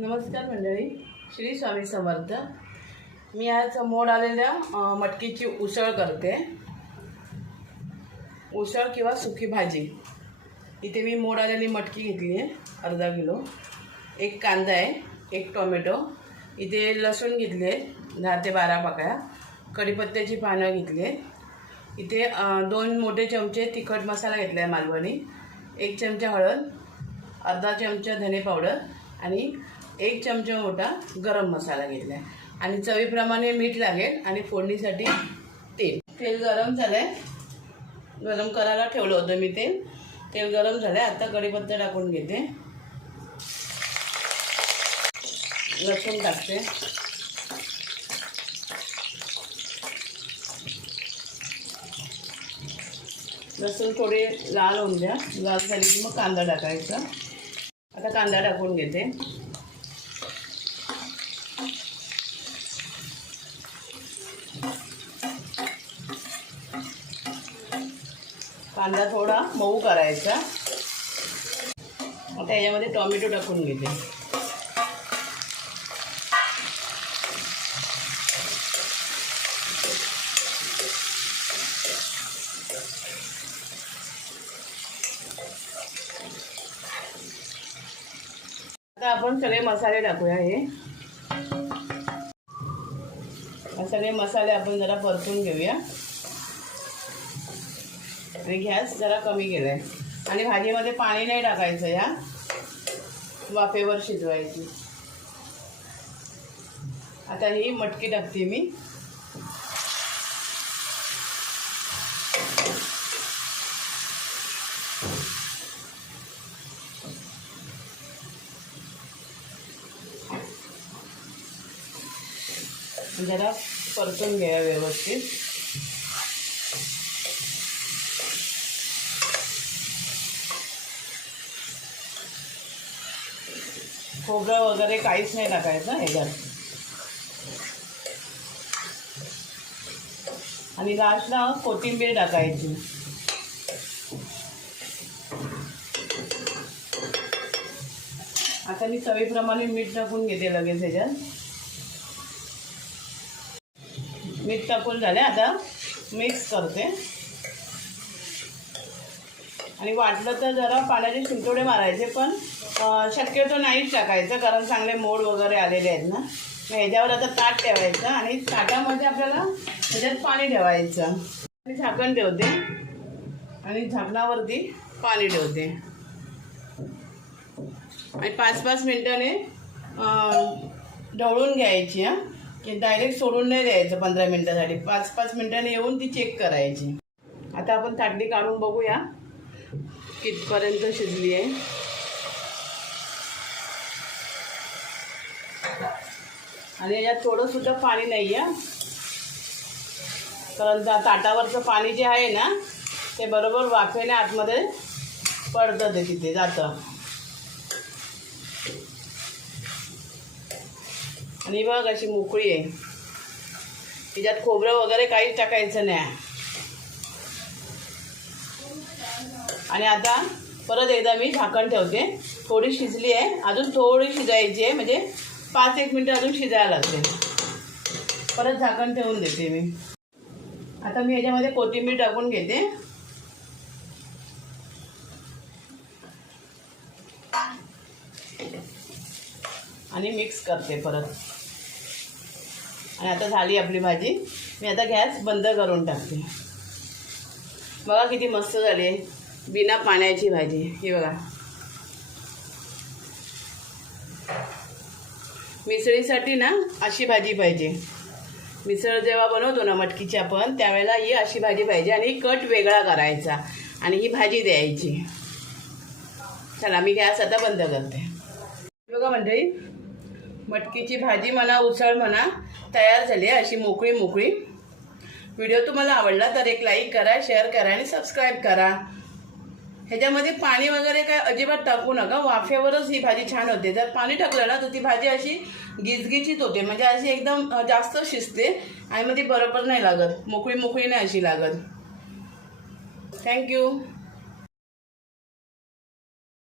नमस्कार मंडळी श्री स्वामी समर्थ. मी आज मोड आलेल्या मटकीची उसळ करते. उसळ किंवा सुकी भाजी. इथे मी मोड आलेली मटकी घेतली आहे अर्धा किलो. एक कांदा आहे एक टोमॅटो. इथे लसूण घेतले आहे दहा ते बारा पाकळ्या. कढीपत्त्याची पानं घेतली आहेत इथे दोन मोठे चमचे तिखट मसाला घेतला आहे मालवणी. एक चमचा हळद अर्धा चमचा धने पावडर आणि एक चमचा मोठा गरम मसाला घेतला आहे आणि चवीप्रमाणे मीठ लागेल आणि फोडणीसाठी तेल. तेल गरम झालं आहे गरम करायला ठेवलं होतं मी तेल. तेल गरम झालं आहे आता कढीपत्ता टाकून घेते. लसूण टाकते. लसूण थोडे लाल होऊन द्या. लाल झाली की मग कांदा टाकायचा. आता कांदा टाकून घेते. कांदा थोडा मऊ करायचा. आता याच्यामध्ये टोमॅटो टाकून घेते. आता आपण सगळे मसाले टाकूया हे. हे सगळे मसाले आपण जरा परतून घेऊया. आणि गॅस जरा कमी केलाय. आणि भाजीमध्ये पाणी नाही टाकायचं या. वाफेवर शिजवायची. आता ही मटकी टाकते मी. जरा परतून घ्या व्यवस्थित. खोबरं वगैरे काहीच नाही टाकायचं ह्याच्यात आणि लास्टला कोथिंबीर टाकायची. आता मी चवीप्रमाणे मीठ टाकून घेते लगेच ह्याच्यात. मीठ टाकून झाले आता मिक्स करते. आणि वाटलं तर जरा पाण्याचे शिंतोडे मारायचे पण शक्यतो नाहीच टाकायचं कारण चांगले मोड वगैरे आलेले आहेत ना. मग ह्याच्यावर आता ताट ठेवायचं आणि ताटामध्ये आपल्याला ह्याच्यात पाणी ठेवायचं. मी झाकण ठेवते आणि झाकणावरती पाणी ठेवते. आणि पाच पाच मिनिटाने ढवळून घ्यायची हां. की डायरेक्ट सोडून नाही द्यायचं पंधरा मिनिटासाठी. पाच पाच मिनिटांनी येऊन ती चेक करायची. आता आपण ताटली काढून बघूया कितपर्यंत शिजली आहे. आणि याच्यात थोडंसुद्धा पाणी नाही आहे कारण ताटावरचं पाणी जे आहे ना ते बरोबर वाफेने आतमध्ये पडतं ते तिथे जातं. आणि बघ अशी मोकळी आहे. तिच्यात खोबरं वगैरे काहीच टाकायचं नाही. आणि आता परत एकदा मी झाकण ठेवते. थोडी शिजली आहे. अजून थोडी शिजायची आहे म्हणजे पाच एक मिनटं अजून शिजायला लागते. परत झाकण ठेवून देते मी. आता मी याच्यामध्ये कोथिंबीर टाकून घेते. आणि मिक्स करते परत. आणि आता झाली आपली भाजी. मी आता गॅस बंद करून टाकते. बघा किती मस्त झाली आहे. बिना पाण्याची भाजी ही बघा. मिसळीसाठी ना अशी भाजी पाहिजे. मिसळ जेव्हा बनवतो ना मटकीची आपण त्यावेळेला ही अशी भाजी पाहिजे आणि कट वेगळा करायचा आणि ही भाजी द्यायची. चला मी गॅस आता बंद करते. बघा मंडळी मटकीची भाजी म्हणा उसळ म्हणा तयार झाली आहे अशी मोकळी मोकळी. व्हिडिओ तुम्हाला आवडला तर एक लाईक करा शेअर करा आणि सबस्क्राईब करा. ह्याच्यामध्ये पाणी वगैरे काय अजिबात टाकू नका. वाफेवरच ही भाजी छान होते. जर पाणी टाकलं ना तर ती भाजी अशी गिजगिचीत होते. म्हणजे अशी एकदम जास्त शिजते आणि मग ती बरोबर नाही लागत. मोकळी मोकळी नाही अशी लागत. थँक्यू